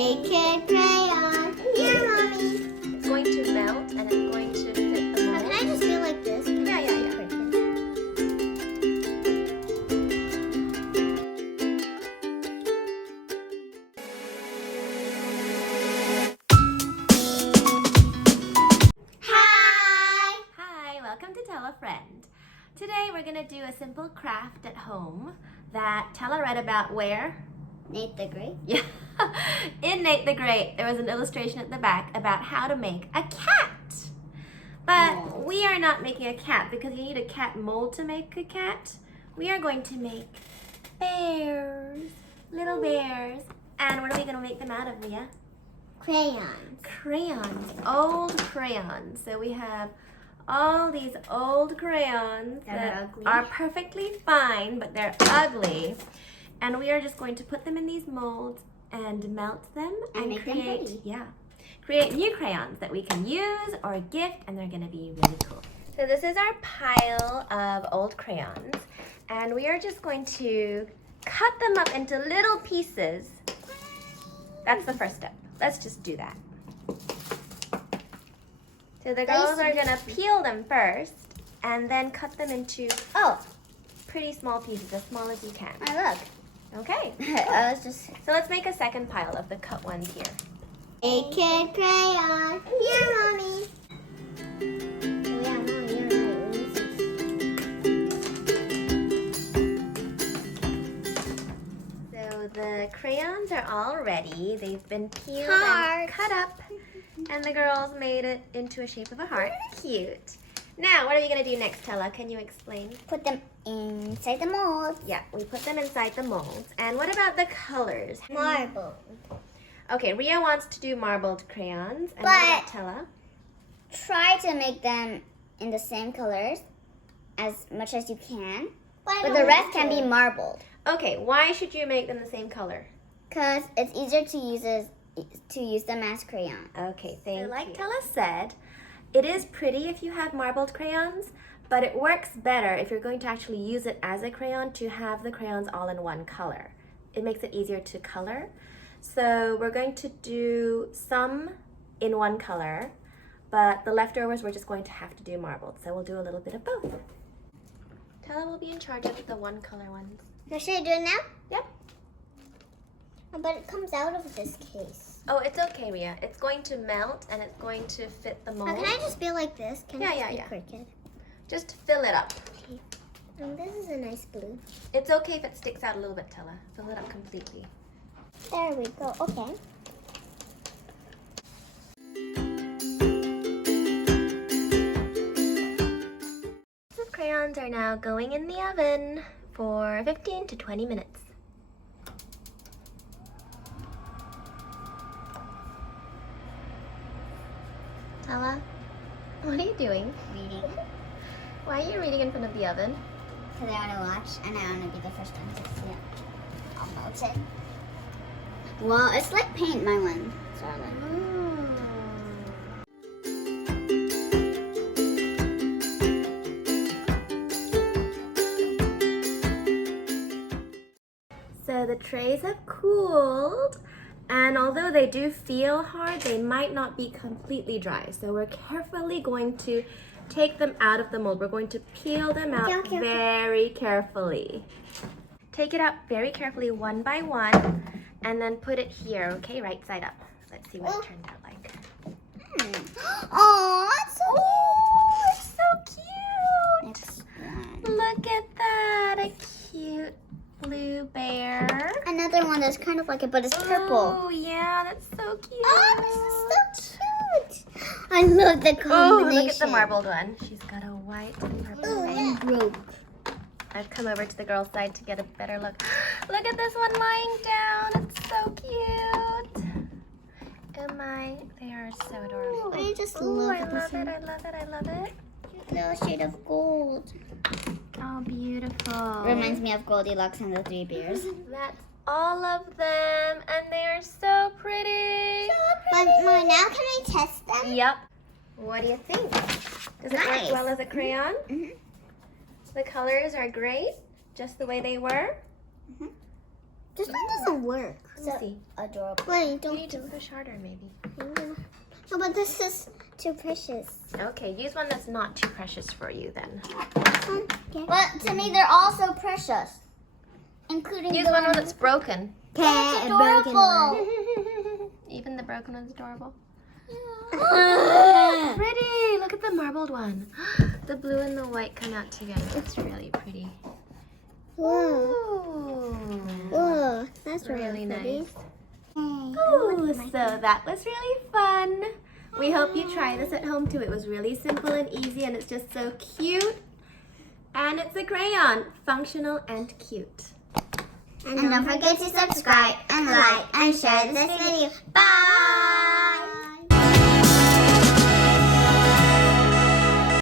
A kid crayon. Here, Mommy. It's going to melt and it's going to fit the mold. Can I just do like this? Yeah. Hi! Hi, welcome to Tell a Friend. Today we're going to do a simple craft at home that Tella read about where? Nate the Great. Yeah. In Nate the Great, there was an illustration at the back about how to make a cat. But Mold. we are not making a cat because you need a cat mold to make a cat. We are going to make bears, little bears. And what are we going to make them out of, Leah? Crayons. Crayons, old crayons. So we have all these old crayons That are ugly. are perfectly fine, but they're ugly. And we are just going to put them in these molds and melt them And make them create, pretty. create new crayons that we can use or gift, and they're going to be really cool. So this is our pile of old crayons, and we are just going to cut them up into little pieces. That's the first step. Let's just do that. So the girls are going to peel them first and then cut them into pretty small pieces, as small as you can. Oh, look. Okay. I was just... So let's make a second pile of the cut ones here. A kid crayon. Here, Mommy. Oh, yeah, Mommy, you're right. So the crayons are all ready. They've been peeled Heart. and cut up, and the girls made it into a shape of a heart. Cute. Now, what are we going to do next, Tella? Can you explain? Put them inside the mold. Yeah, we put them inside the molds. And what about the colors? Marble. Okay, Ria wants to do marbled crayons. And what But- about Tella? Try to make them in the same colors as much as you can. But the rest can be marbled. Okay, why should you make them the same color? Because it's easier to use them as crayons. Okay, thank you. Like Tella said, it is pretty if you have marbled crayons, but it works better if you're going to actually use it as a crayon to have the crayons all in one color. It makes it easier to color. So we're going to do some in one color, but the leftovers we're just going to have to do marbled. So we'll do a little bit of both. Tella will be in charge of the one color ones. So should I do it now? Yep. But it comes out of this case. Oh, it's okay, Ria. It's going to melt and it's going to fit the mold. Can I just be like this? Can Yeah, I just yeah, be yeah. crooked? Just fill it up. This is a nice blue. It's okay if it sticks out a little bit, Tella. Fill it up completely. There we go. Okay. The crayons are now going in the oven for 15 to 20 minutes. Tella, what are you doing? Reading. Why are you reading in front of the oven? Because I want to watch and I want to be the first one to see it. I'll melt it. Well, it's like paint, my one. So the trays have cooled, and although they do feel hard, they might not be completely dry. So we're carefully going to take them out of the mold. We're going to peel them out Okay. very carefully. Take it out very carefully one by one, and then put it here, okay, right side up. Let's see what it turns out like. Oh, it's so Oh, it's so cute! Next one. Look at that, a cute blue bear. Another one that's kind of like it, but it's purple. Oh, yeah, that's so cute. Oh, this is so cute. I love the combination. Oh, look at the marbled one. She's got a white and purple Oh, face. and broke. I've come over to the girl's side to get a better look. Look at this one lying down. It's so cute. They are so adorable. I just Oh, love I this love one. it. I love it. I love it. Little shade of gold. Oh, beautiful. Reminds me of Goldilocks and the Three Bears. That's all of them, and they are so pretty. But Mom, now can I test them? Yep. What do you think? Does it Nice. work well as a crayon? Mhm. The colors are great, just the way they were. This one doesn't work. So me see. adorable. Wait, You don't need to do push harder, maybe. it. No, but this is too precious. Okay, use one that's not too precious for you then. Okay. But to me, they're all so precious, including Use the one that's broken. That's a broken one. adorable. Even the broken one's adorable. Yeah. Pretty! Look at the marbled one. The blue and the white come out together. It's really pretty. Whoa. Ooh. Whoa. That's Really pretty. nice. Ooh, so that was really fun. We hope you try this at home too. It was really simple and easy and it's just so cute. And it's a crayon, functional and cute. And don't forget to subscribe and like and share this video. Bye!